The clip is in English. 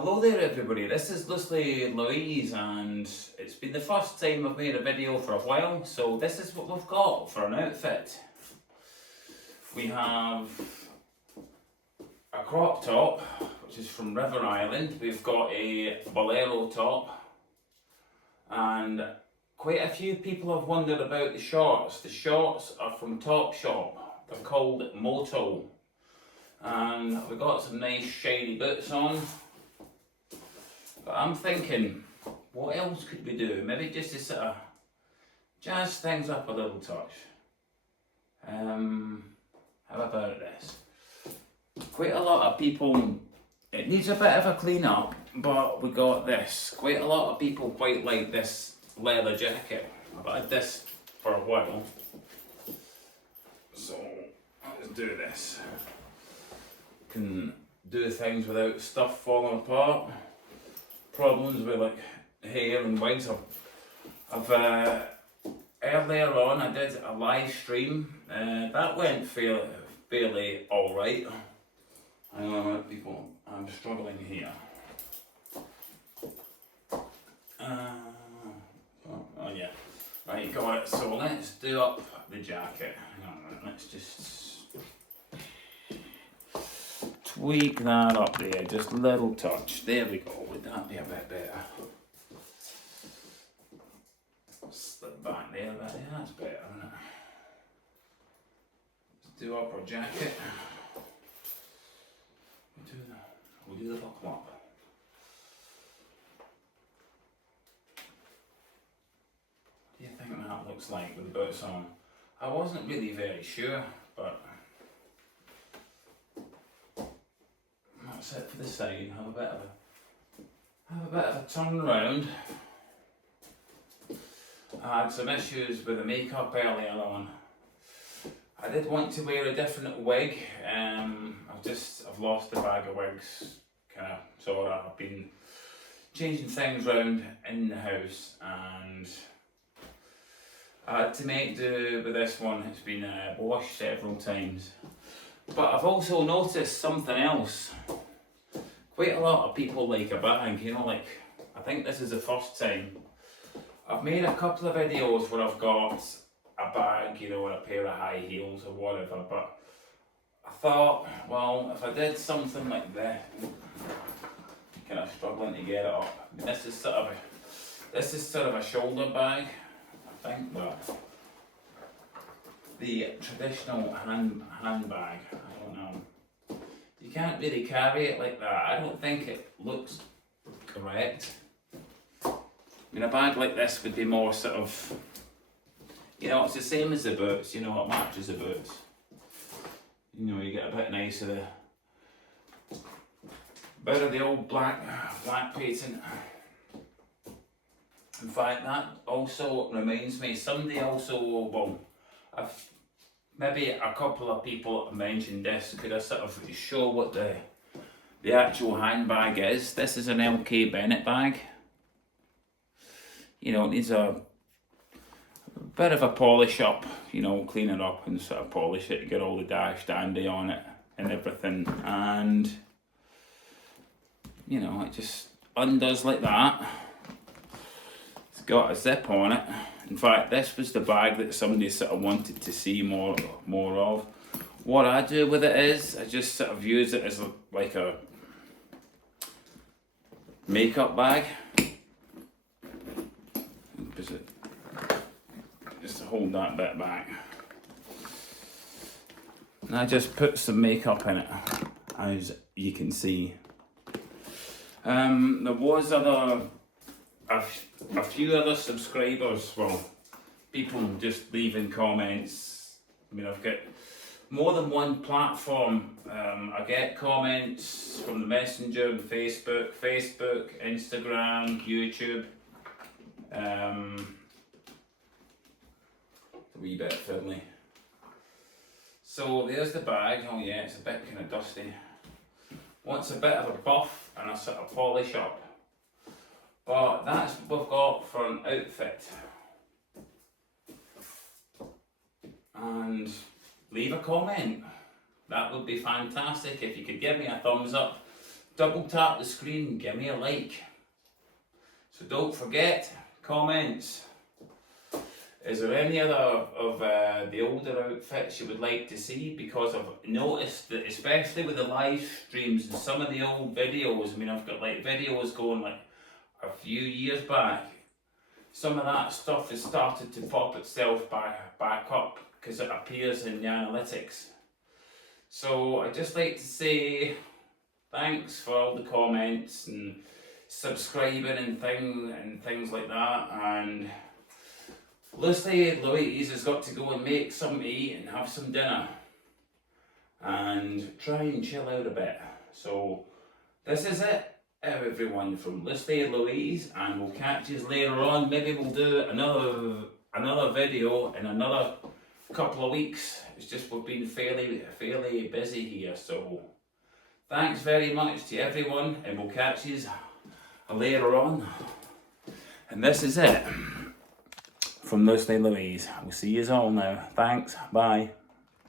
Hello there everybody, this is Loosely Louise and it's been the first time I've made a video for a while, so this is what we've got for an outfit. We have a crop top, which is from River Island. We've got a bolero top, and quite a few people have wondered about the shorts. The shorts are from Topshop, they're called Moto, and we've got some nice shiny boots on. But I'm thinking, what else could we do? Maybe just to sort of jazz things up a little touch. How about this? Quite a lot of people, it needs a bit of a clean up, but we got this. Quite a lot of people quite like this leather jacket. I've had this for a while. So, let's do this. Can do things without stuff falling apart. Problems with like hair and wigs. Earlier on I did a live stream. That went fairly alright. I know people, I'm struggling here. Oh yeah, right, got it. So let's do up the jacket. Hang on a minute, let's just tweak that up there, just a little touch. There we go, would that be a bit better? Slip back there, that's better, isn't it? Let's do up our jacket. We'll do the buckle up. What do you think that looks like with the boots on? I wasn't really very sure, but that's it for the side. Have a bit of a turn round. I had some issues with the makeup earlier on. I did want to wear a different wig. I've lost the bag of wigs, so I've been changing things around in the house, and I had to make do with this one. It's been washed several times. But I've also noticed something else. Quite a lot of people like a bag, like, I think this is the first time. I've made a couple of videos where I've got a bag, and a pair of high heels or whatever, but I thought, well, if I did something like that, kind of struggling to get it up. This is sort of a shoulder bag, I think, but the traditional handbag, I don't know. You can't really carry it like that. I don't think it looks correct. I mean, a bag like this would be more sort of, it's the same as the boots, it matches the boots. You get a bit nice of the old black patent. In fact, that also reminds me, maybe a couple of people have mentioned this. Could I sort of show what the actual handbag is? This is an LK Bennett bag. It needs a bit of a polish up, clean it up and sort of polish it, get all the dash dandy on it and everything, and it just undoes like that. It's got a zip on it. In fact, this was the bag that somebody sort of wanted to see more of. What I do with it is, I just sort of use it as like a makeup bag. Just to hold that bit back. And I just put some makeup in it, as you can see. There was a few other subscribers, people just leaving comments. I mean, I've got more than one platform. I get comments from the Messenger and Facebook, Instagram, YouTube. A wee bit fiddly. So there's the bag. Oh yeah, it's a bit kind of dusty. Wants a bit of a buff and a sort of polish up. But that's what we've got for an outfit. And leave a comment. That would be fantastic if you could give me a thumbs up. double tap the screen, give me a like. So don't forget, comments. Is there any other of the older outfits you would like to see? Because I've noticed that, especially with the live streams and some of the old videos, I mean, I've got like videos going like a few years back. Some of that stuff has started to pop itself back up because it appears in the analytics. So I'd just like to say thanks for all the comments and subscribing and things like that. And Loosely Louise has got to go and make something to eat and have some dinner and try and chill out a bit. So this is it, everyone, from Loosely Louise, and we'll catch you later on. Maybe we'll do another video in another couple of weeks. It's just we've been fairly busy here. So thanks very much to everyone, and we'll catch you later on. And this is it from Loosely Louise. We'll see you all now. Thanks. Bye.